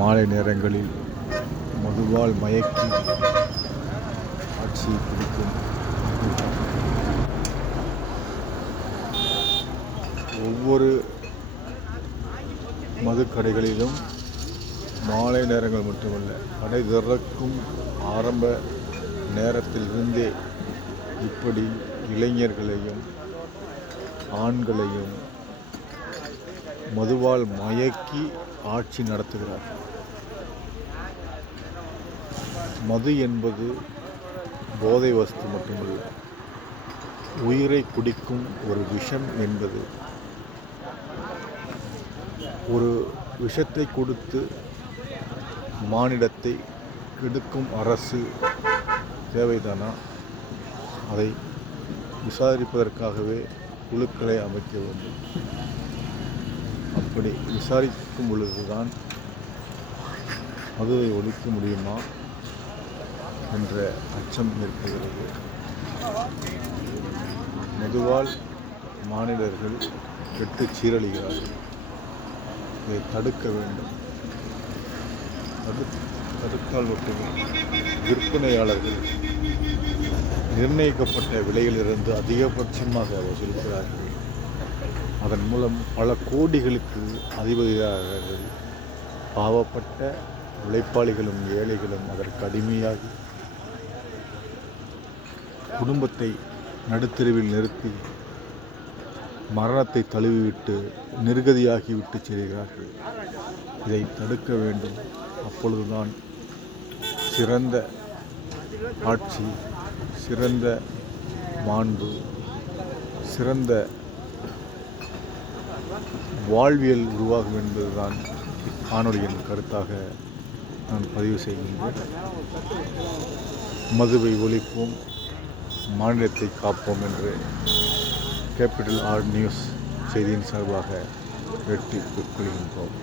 மாலை நேரங்களில் மதுவால் மயக்கி ஆட்சியை பிடிக்கும் கூட்டம். ஒவ்வொரு மதுக்கடைகளிலும் மாலை நேரங்கள் மட்டுமல்ல, கடை திறக்கும் ஆரம்ப நேரத்திலிருந்தே இப்படி இளைஞர்களையும் ஆண்களையும் மதுவால் மயக்கி ஆட்சி நடத்துகிறார்கள். மது என்பது போதை வஸ்து மட்டுமல்ல, உயிரை குடிக்கும் ஒரு விஷம் என்பது. ஒரு விஷத்தை கொடுத்து மானிடத்தை கெடுக்கும் அரசு தேவைதானா? அதை விசாரிப்பதற்காகவே குழுக்களை அமைக்க வேண்டும். அப்படி விசாரிக்கும் பொழுதுதான் மதுவை ஒழிக்க முடியுமா என்ற அச்சம் ஏற்படுகிறது. மதுவால் மானிடர்கள் கெட்டு சீரழிகிறார்கள். இதை தடுக்க வேண்டும். தடுத்தால் மட்டுமே விற்பனையாளர்கள் நிர்ணயிக்கப்பட்ட விலையிலிருந்து அதிகபட்சமாக வசூலிக்கிறார்கள். அதன் மூலம் பல கோடிகளுக்கு அதிபதியாகிறார்கள். பாவப்பட்ட உழைப்பாளிகளும் ஏழைகளும் அதற்கு அடிமையாகி குடும்பத்தை நடுத்தெருவில் நிறுத்தி மரணத்தை தழுவிவிட்டு நிர்கதியாகிவிட்டு செல்கிறார்கள். இதை தடுக்க வேண்டும். அப்பொழுதுதான் சிறந்த ஆட்சி, சிறந்த மாண்பு, சிறந்த வாழ்வியல் உருவாகும் என்பதுதான் காணொளியின் கருத்தாக நான் பதிவு செய்கின்றேன். மதுவை ஒழிப்போம், மாநிலத்தை காப்போம் என்று கேபிட்டல் ஆர் நியூஸ் செய்தியின் சார்பாக வெற்றி கொள்கின்றோம்.